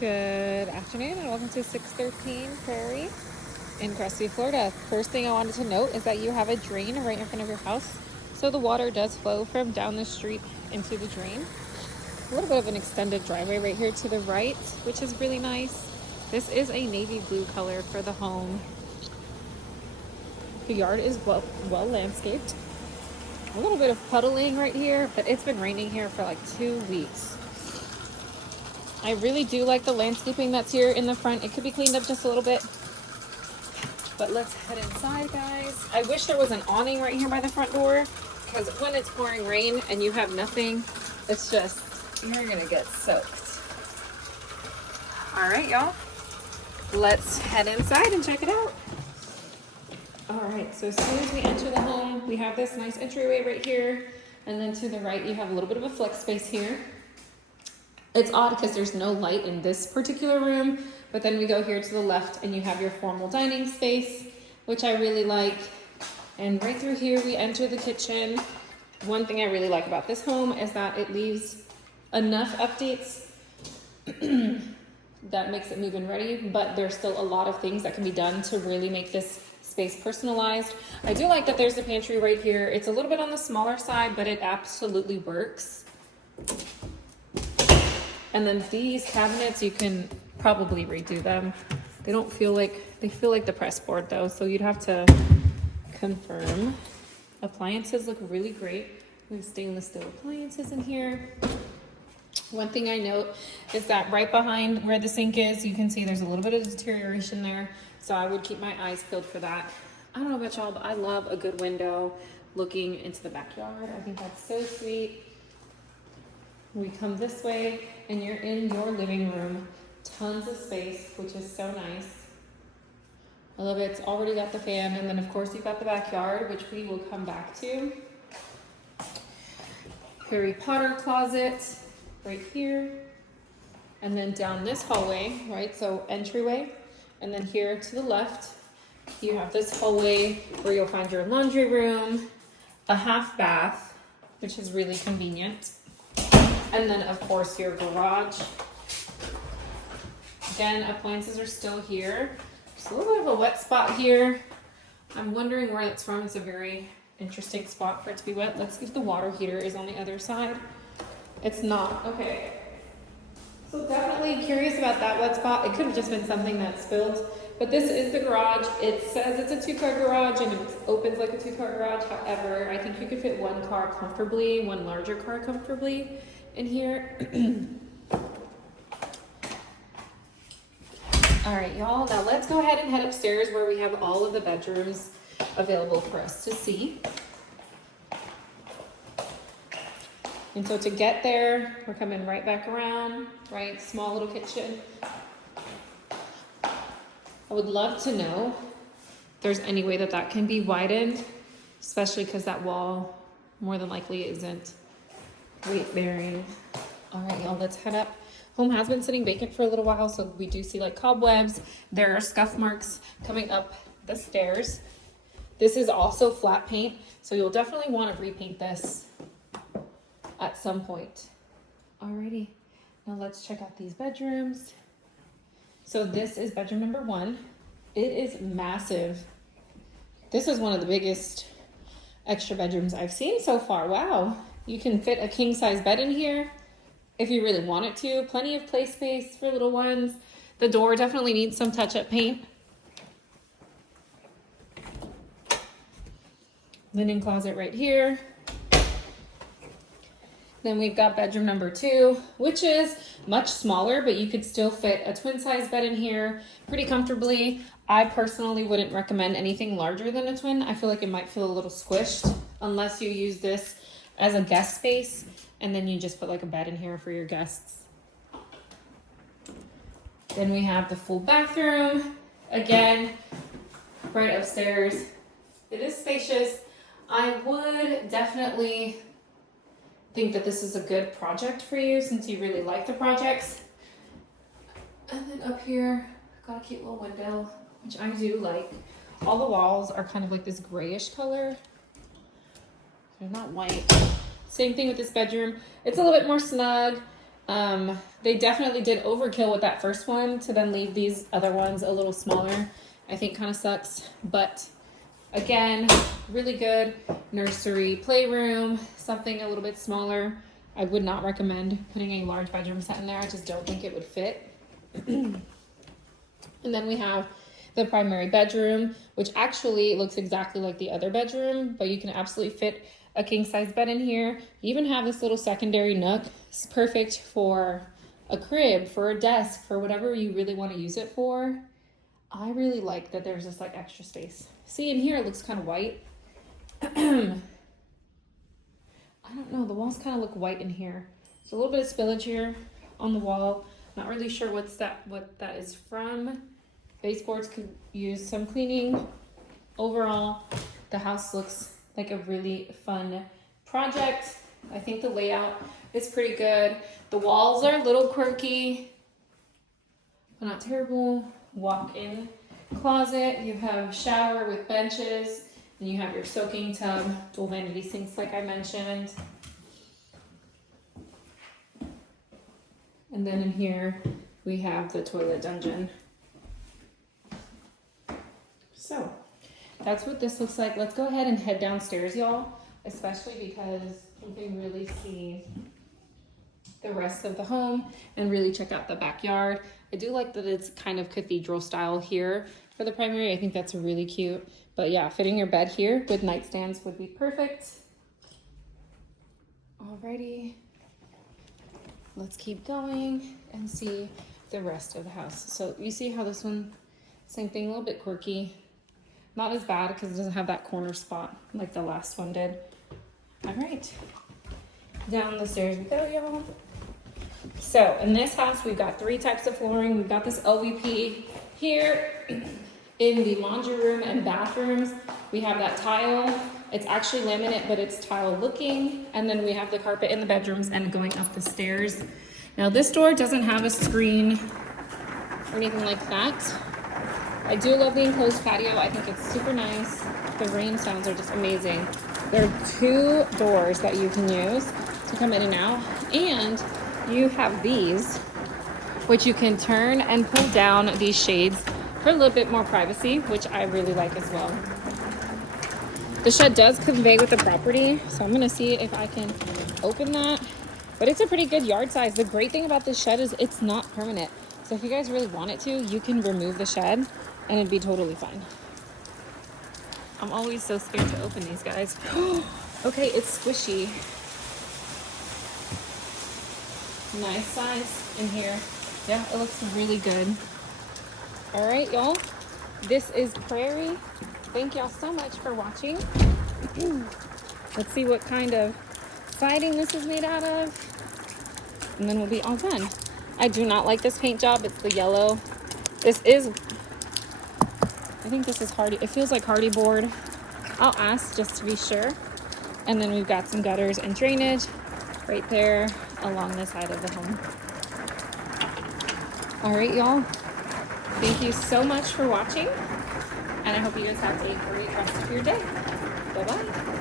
Good afternoon and welcome to 613 Prairie in Crestview, Florida. First thing I wanted to note is that you have a drain right in front of your house. So the water does flow from down the street into the drain. A little bit of an extended driveway right here to the right, which is really nice. This is a navy blue color for the home. The yard is well landscaped. A little bit of puddling right here, but it's been raining here for like 2 weeks. I really do like the landscaping that's here in the front. It could be cleaned up just a little bit. But let's head inside, guys. I wish there was an awning right here by the front door, because when it's pouring rain and you have nothing, it's just, you're gonna get soaked. All right, y'all. Let's head inside and check it out. All right, so as soon as we enter the home, we have this nice entryway right here. And then to the right, you have a little bit of a flex space here. It's odd because there's no light in this particular room, but then we go here to the left and you have your formal dining space, which I really like. And right through here, we enter the kitchen. One thing I really like about this home is that it leaves enough updates that makes it move-in ready, but there's still a lot of things that can be done to really make this space personalized. I do like that there's a pantry right here. It's a little bit on the smaller side, but it absolutely works. And then these cabinets, you can probably redo them. They don't feel like, they feel like the press board though, so you'd have to confirm. Appliances look really great. We have stainless steel appliances in here. One thing I note is that right behind where the sink is, you can see there's a little bit of deterioration there. So I would keep my eyes peeled for that. I don't know about y'all, but I love a good window looking into the backyard. I think that's so sweet. We come this way and you're in your living room. Tons of space, which is so nice. I love it. It's already got the fan. And then of course you've got the backyard, which we will come back to. Harry Potter closet right here. And then down this hallway, right? So entryway. And then here to the left, you have this hallway where you'll find your laundry room, a half bath, which is really convenient. And then of course your garage. Again, appliances are still here. Just a little bit of a wet spot here. I'm wondering where that's from. It's a very interesting spot for it to be wet. Let's see if the water heater is on the other side. It's not. Okay. So definitely curious about that wet spot. It could have just been something that spilled. But this is the garage. It says it's a 2-car garage and it opens like a 2-car garage. However, I think you could fit one car comfortably, one larger car comfortably in here. All right, y'all, now let's go ahead and head upstairs where we have all of the bedrooms available for us to see. And so to get there, we're coming right back around, right? Small little kitchen. I would love to know if there's any way that that can be widened, especially because that wall more than likely isn't weight bearing. All right, y'all, let's head up. Home has been sitting vacant for a little while, so we do see like cobwebs. There are scuff marks coming up the stairs. This is also flat paint, so you'll definitely want to repaint this at some point. Alrighty, now let's check out these bedrooms. So this is bedroom number 1. It is massive. This is one of the biggest extra bedrooms I've seen so far. Wow. You can fit a king size bed in here if you really want it to. Plenty of play space for little ones. The door definitely needs some touch-up paint. Linen closet right here. Then we've got bedroom number 2, which is much smaller, but you could still fit a twin size bed in here pretty comfortably. I personally wouldn't recommend anything larger than a twin. I feel like it might feel a little squished unless you use this as a guest space, and then you just put like a bed in here for your guests. Then we have the full bathroom. Again, right upstairs. It is spacious. I would definitely think that this is a good project for you since you really like the projects. And then up here, got a cute little window, which I do like. All the walls are kind of like this grayish color. They're not white. Same thing with this bedroom. It's a little bit more snug. They definitely did overkill with that first one to then leave these other ones a little smaller. I think kind of sucks, but again, really good nursery playroom, something a little bit smaller. I would not recommend putting a large bedroom set in there. I just don't think it would fit. And then we have the primary bedroom, which actually looks exactly like the other bedroom, but you can absolutely fit a king size bed in here. You even have this little secondary nook. It's perfect for a crib, for a desk, for whatever you really want to use it for. I really like that there's this like extra space. See, in here it looks kind of white. I don't know, the walls kind of look white in here. There's a little bit of spillage here on the wall. Not really sure what that is from. Baseboards could use some cleaning. Overall, the house looks like a really fun project. I think the layout is pretty good. The walls are a little quirky, but not terrible. Walk-in closet. You have shower with benches. And you have your soaking tub, dual vanity sinks like I mentioned. And then in here, we have the toilet dungeon. So that's what this looks like. Let's go ahead and head downstairs, y'all, especially because you can really see the rest of the home and really check out the backyard. I do like that it's kind of cathedral style here for the primary. I think that's really cute. But yeah, fitting your bed here with nightstands would be perfect. Alrighty, let's keep going and see the rest of the house. So you see how this one, same thing, a little bit quirky. Not as bad because it doesn't have that corner spot like the last one did. All right, down the stairs we go, y'all. So in this house, we've got 3 types of flooring. We've got this LVP here. In the laundry room and bathrooms, we have that tile. It's actually laminate, but it's tile looking. And then we have the carpet in the bedrooms and going up the stairs. Now this door doesn't have a screen or anything like that. I do love the enclosed patio. I think it's super nice. The rain sounds are just amazing. There are 2 doors that you can use to come in and out. And you have these, which you can turn and pull down these shades for a little bit more privacy, which I really like as well. The shed does convey with the property, so I'm gonna see if I can open that. But it's a pretty good yard size. The great thing about this shed is it's not permanent. So if you guys really wanted to, you can remove the shed and it'd be totally fine. I'm always so scared to open these guys. Okay, it's squishy. Nice size in here. Yeah, it looks really good. All right, y'all, this is Prairie. Thank y'all so much for watching. Let's see what kind of siding this is made out of, and then we'll be all done. I do not like this paint job. It's the yellow. This is, I think this is Hardy. It feels like Hardy board. I'll ask just to be sure. And then we've got some gutters and drainage right there along the side of the home. All right, y'all. Thank you so much for watching, and I hope you guys have a great rest of your day. Bye-bye.